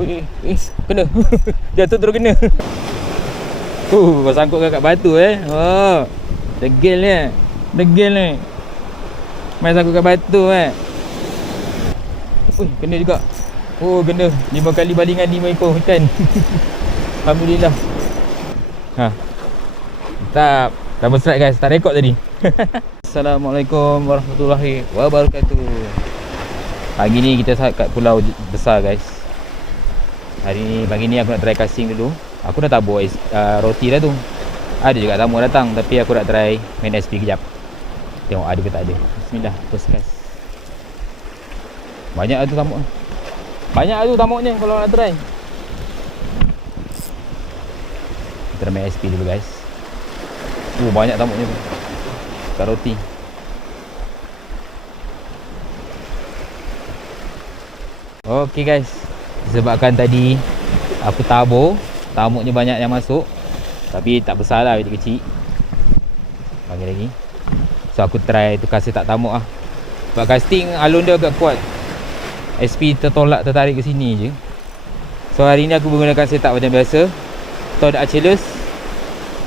Ui, ui, kena. Jatuh terus kena. Uh, kau sangkut kat batu eh. Oh. Degil ni. Degil ni. Main sangkut kat batu eh. Ui, kena juga. Oh, kena. Lima kali balingan lima ekor ikan. Alhamdulillah. Ha. Tak. Double strike guys. Tak rekod tadi. Assalamualaikum warahmatullahi wabarakatuh. Pagi ni kita sat kat pulau besar guys. Hari ni pagi ni aku nak try casting dulu. Aku dah tabur uh, roti dah tu. Ada juga tamu datang tapi aku nak try main SP kejap. Tengok ada ke tak ada. Bismillah, first cast. Banyak tu tamu. Banyak tu tamunya kalau nak try. Kita main SP dulu guys. Oh, banyak tamunya tu. Kat roti. Okey guys. Sebabkan tadi aku tabur. Tamuknya banyak yang masuk. Tapi tak besar lah kecil-kecil Panggil lagi. So aku try tukar setak tamuk lah. Sebab casting alun dia agak kuat. SP tertolak tertarik ke sini je. So hari ni aku menggunakan setak macam biasa. Todd Achilles.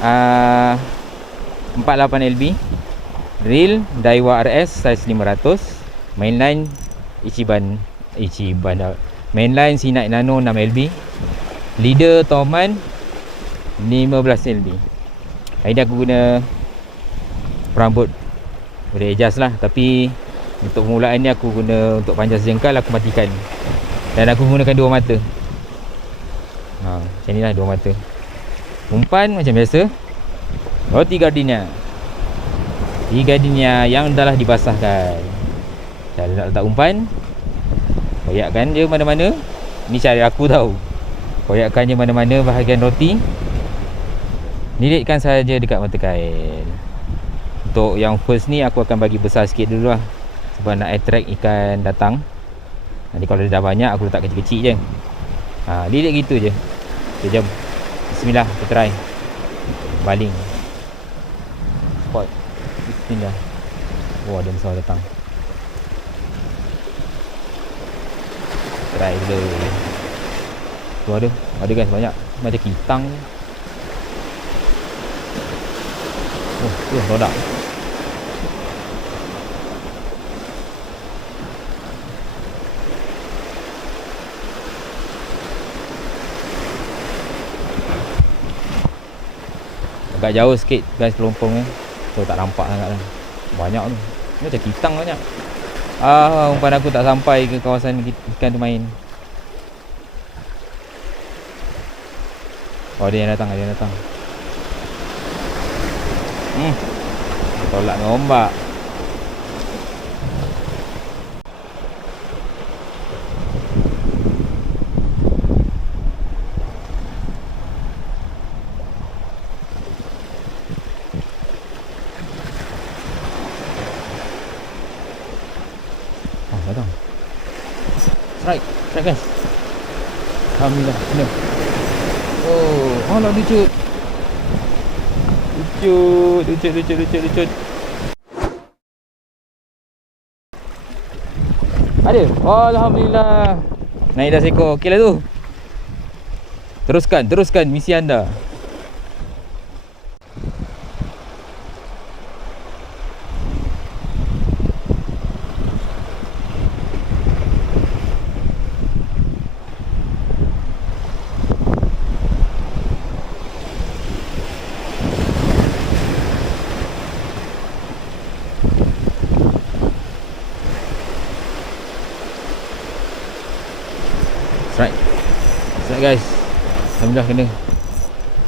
Uh, 48LB Reel Daiwa RS size 500 Mainline Ichiban Ichiban Mainline Sinai Nano 6LB Leader Toman 15 LB Hari ni aku guna Perambut. Boleh adjust lah Tapi Untuk permulaan ni aku guna Untuk panjang sejengkal Aku matikan. Dan aku gunakan dua mata. Ha, Macam ni lah dua mata. Umpan macam biasa. Roti gardenia. Roti gardenia Yang dah lah dibasahkan. Dah nak letak umpan Koyakkan dia mana-mana. Ni cara aku tahu Koyakkannya mana-mana bahagian roti. Lilitkan saja dekat mata kail Untuk yang first ni aku akan bagi besar sikit dulu lah. Sebab nak attract ikan datang. Nanti kalau dah banyak aku letak kecil-kecil je. Ha, Lilit gitu je. Okay jom. Bismillah kita try. Baling. Spot. Bismillah. Wah ada besar datang Dulu Tu ada. Ada guys banyak. Macam kitang. Oh, tu rodak. Agak jauh sikit guys pelompong ni. Tu tak nampak sangat lah. Banyak tu. Ni macam kitang banyak. Ah, umpan aku tak sampai ke kawasan ikan tu main. Oh dia yang datang Dia yang datang. Hmm. Tolak dengan ombak Oh datang Strike Strike guys Alhamdulillah Kena Oh, alah lucut. Lucut, lucut, lucut, lucut, lucut. Ada. Oh, Alhamdulillah. Naik dah seekor. Okeylah tu. Teruskan, teruskan misi anda. Strike Strike guys. Alhamdulillah kena.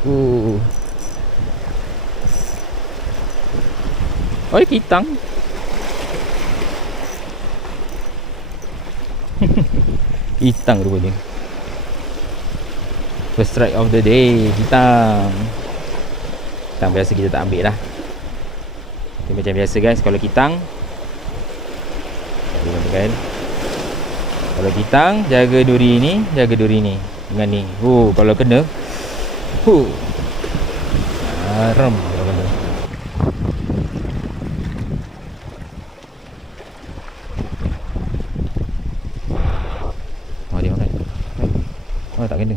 Uh. Oh dia kitang. Kitang rupanya. First strike of the day Kitang. Kitang biasa kita tak ambil lah. Itu macam biasa guys. Kalau kitang Kita kalau kitang jaga duri ni, jaga duri ni dengan ni. Oh, kalau kena. Hu. Haram kalau kena. Oh, dia makan. Oh tak kena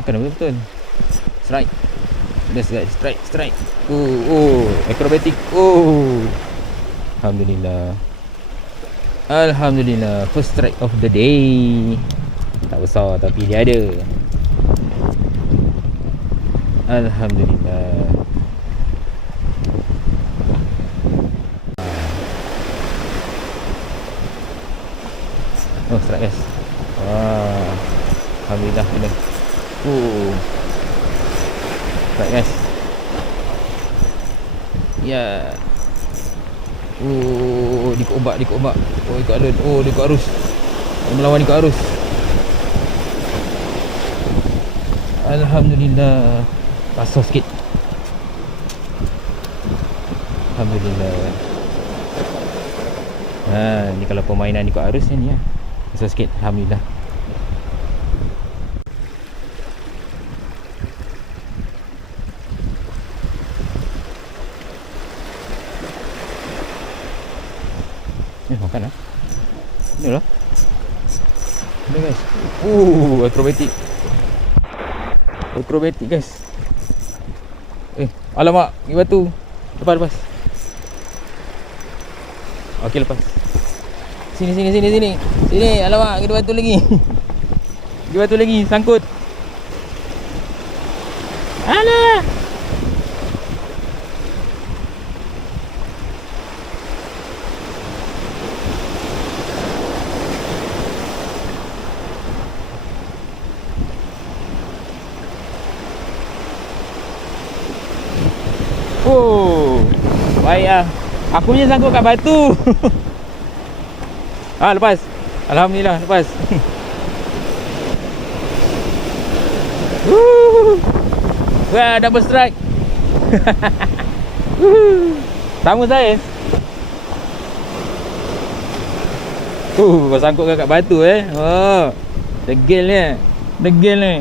Makan apa betul Strike That's right Strike Strike Oh Oh Acrobatic Oh Alhamdulillah Alhamdulillah First strike of the day. Tak besar tapi dia ada. Alhamdulillah. Oh strike guys Wah Alhamdulillah bila Oh. Strike guys Ya. Yeah. Oh, ikut ombak, ikut ombak. Oh, ikut alun. Oh, ikut arus. Dia melawan ikut arus. Alhamdulillah. Pasal sikit. Alhamdulillah. Ha, ni kalau permainan ikut arus ni ya. Pasal sikit. Alhamdulillah. Eh, makan lah. Ni lah. Ni guys. Uh, akrobatik. Akrobatik guys. Eh, alamak, ni batu. Lepas, lepas. Okey, lepas. Sini, sini, sini, sini. Sini, alamak, kita batu lagi. Kita batu lagi, sangkut. Alah. Oh. Baik ah. Aku punya sangkut kat batu. ah, lepas. Alhamdulillah, lepas. Woo. Wah, double strike. Sama saya. Uh, kau sangkut kat batu eh. Oh. Degil ni. Degil ni.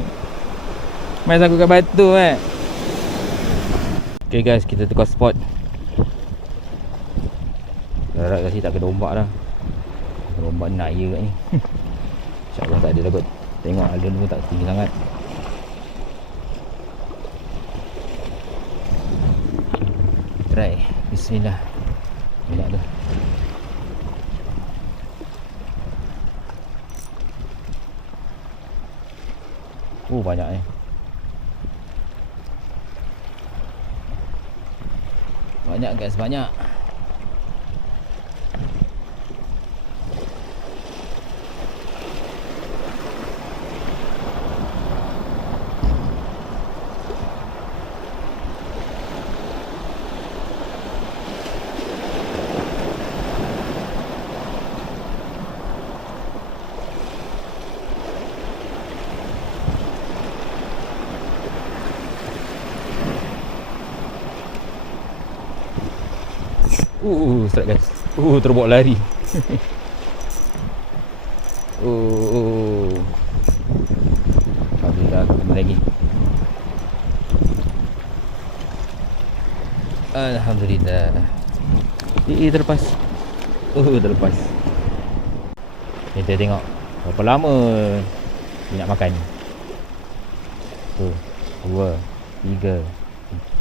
Main sangkut kat batu eh. Okay guys, kita tukar spot Harap kasi tak kena ombak dah. Ombak nak ya kat ni. InsyaAllah tak ada dah kot. Tengok alun pun tak tinggi sangat. Try. Bismillah. Minyak tu Oh banyak ni eh. Banyak guys, banyak. Uh, strike guys. Uh, terbawa lari. uh, uh. Alhamdulillah, kena lagi. Alhamdulillah. Eh, eh terlepas. Uh, terlepas. Kita tengok berapa lama dia nak makan. Tu, dua, tiga,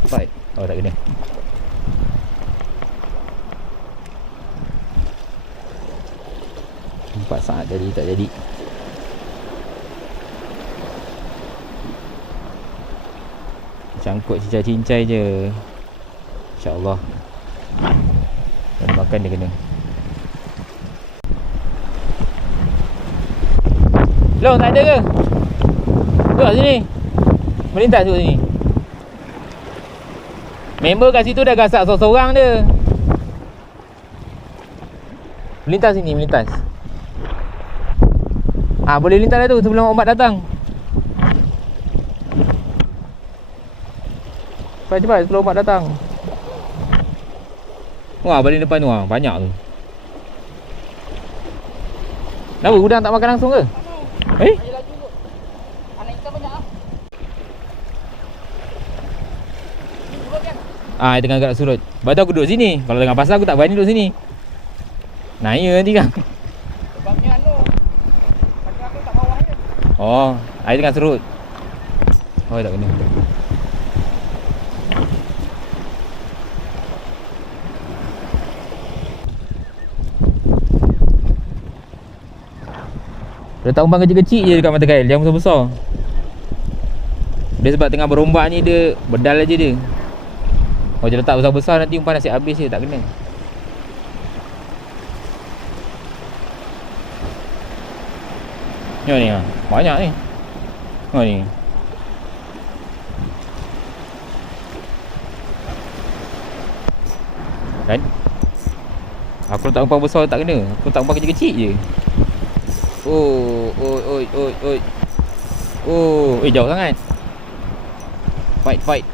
empat. Oh, tak kena. Empat saat jadi tak jadi. Cangkut cincai-cincai je. InsyaAllah. Dan makan dia kena. Long tak ada ke? Tu kat sini. Melintas tu sini. Member kat situ dah gasak seorang-seorang dia. Melintas sini, melintas Ah boleh lintas dah tu sebelum ombak datang. Cepat cepat sebelum ombak datang. Wah balik depan tu ah banyak tu. Kenapa udang tak makan langsung ke? Eh? Ah, tengah gerak surut. Lepas aku duduk sini. Kalau tengah pasal aku tak berani duduk sini. Naya nanti kan. Oh, air tengah serut. Oh, tak kena. Letak umpan kecil-kecil je dekat mata kail, jangan besar-besar. Dia sebab tengah berombak ni dia bedal aja dia. Kalau dia letak besar-besar nanti umpan nasib habis je tak kena. Ni ni ha. Banyak ni. Oh ni. Kan? Aku letak umpan besar tak kena. Aku letak umpan kecil-kecil je. Oh, oi, oi, oi, oi. Oh, eh jauh sangat. Fight, fight.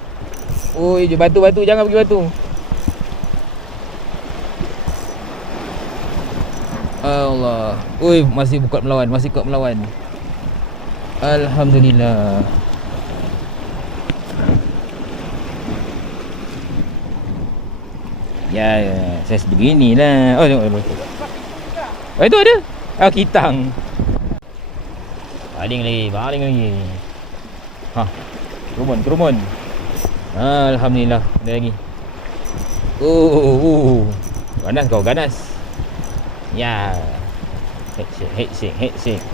Oi, je batu, batu. Jangan pergi batu. Allah. Oi, masih kuat melawan, masih kuat melawan. Alhamdulillah. Ya, ya. saya beginilah. Oh, tengok. Oh, itu ada. Ah, kitang. Baling lagi, baling lagi. Ha. Kerumun, kerumun. Alhamdulillah, ada lagi. Oh, oh, oh. Ganas kau, ganas. Ya. Shake, head shake, head shake.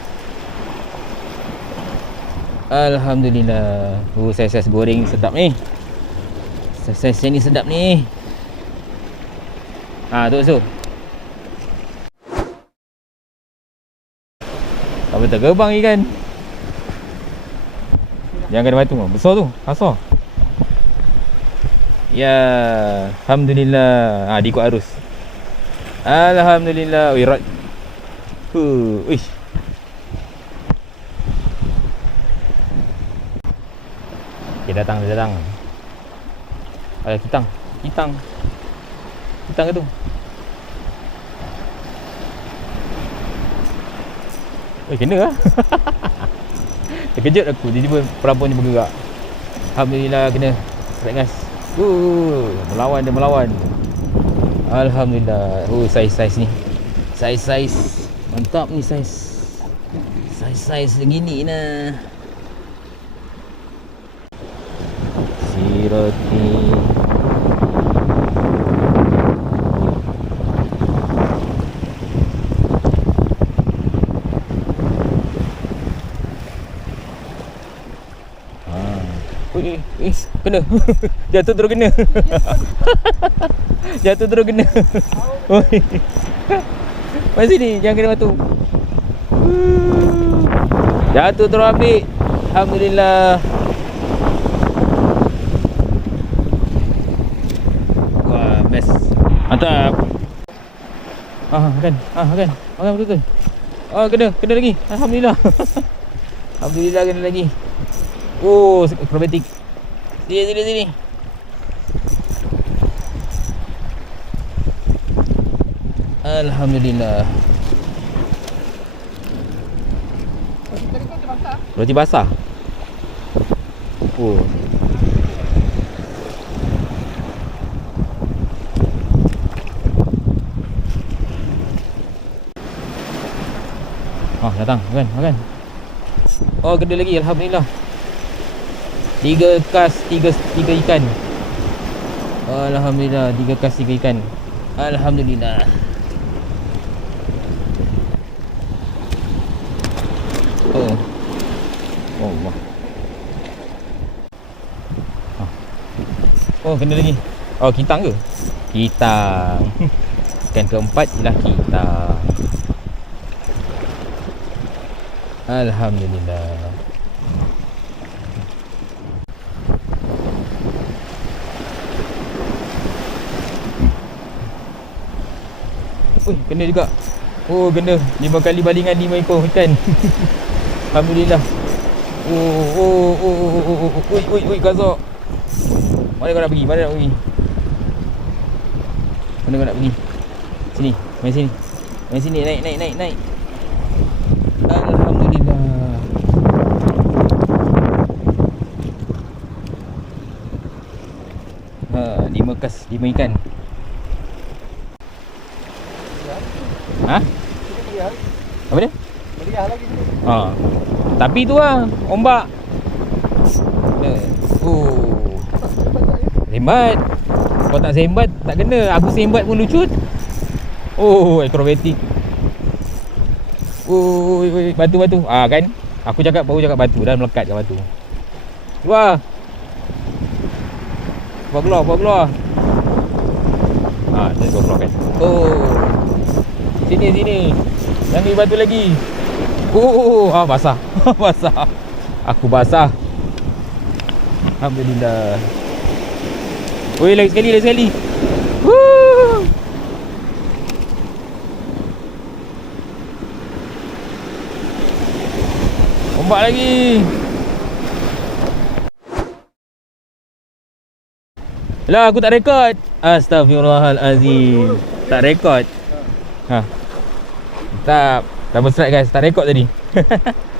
Alhamdulillah. Oh, saiz-saiz goreng sedap ni. Saiz-saiz ni sedap ni. Ha, tu masuk. Tak betul gerbang ikan. Jangan kena batu. Besar tu. Asal. Ya, alhamdulillah. Ha, diikut arus. Alhamdulillah. Oi, rat. Huh, ish. Okay, datang, datang. Ada kitang. Kitang. Kitang ke tu? Eh, kena lah. Terkejut aku. Tiba-tiba perampun ni bergerak. Alhamdulillah kena. Tarik gas. Uh, melawan dia melawan. Alhamdulillah. Oh, saiz-saiz ni. Saiz-saiz. Mantap ni saiz. Saiz-saiz begini nah. Si roti. Eh, eh, kena. Jatuh terus kena. Jatuh terus kena. Oi. Mari sini, jangan kena batu. Jatuh terus ambil. Alhamdulillah. Wah, best. Mantap. Ah, kan. Ah, kan. Ah, betul. Oh, kena, kena lagi. Alhamdulillah. Alhamdulillah kena lagi. Oh, akrobatik. Sini, sini, sini. Alhamdulillah. Roti basah. Oh. Oh, datang. Makan, makan. Oh, gede lagi. Alhamdulillah. Tiga kas, tiga, tiga ikan. Alhamdulillah, tiga kas, tiga ikan. Alhamdulillah. Oh, kena lagi. Oh, kitang ke? Kitang. Ikan keempat ialah kitang. Alhamdulillah. Ui, kena juga. Oh, kena. Lima kali balingan lima ekor ikan. Alhamdulillah. Oh, oh, oh, oh, oh, oh, oh. Ui, ui, ui, gazok. Mana kau nak pergi? Mana nak pergi? Mana kau nak pergi? Sini, main sini. Main sini, naik, naik, naik, naik. Alhamdulillah. Ha, lima kas, lima ikan. Ha? Apa dia? Meriah lagi sini. Ha. Tapi tu lah ombak. Eh. Sembat. Kau tak sembat tak kena. Aku sembat pun lucut. Oh, akrobatik. Oh, batu batu. Ah kan? Aku cakap baru cakap batu dah melekat kat batu. Wah. Buat keluar, buat keluar. Ah, saya keluar kan. Oh. Sini sini. Yang ni batu lagi. Oh, ah basah. basah. Aku basah. Alhamdulillah. Oi, lagi sekali, lagi sekali. Woo! Ombak lagi. Lah, aku tak rekod. Astagfirullahalazim. Tak rekod. Ha. Tak. Double strike guys, tak rekod tadi.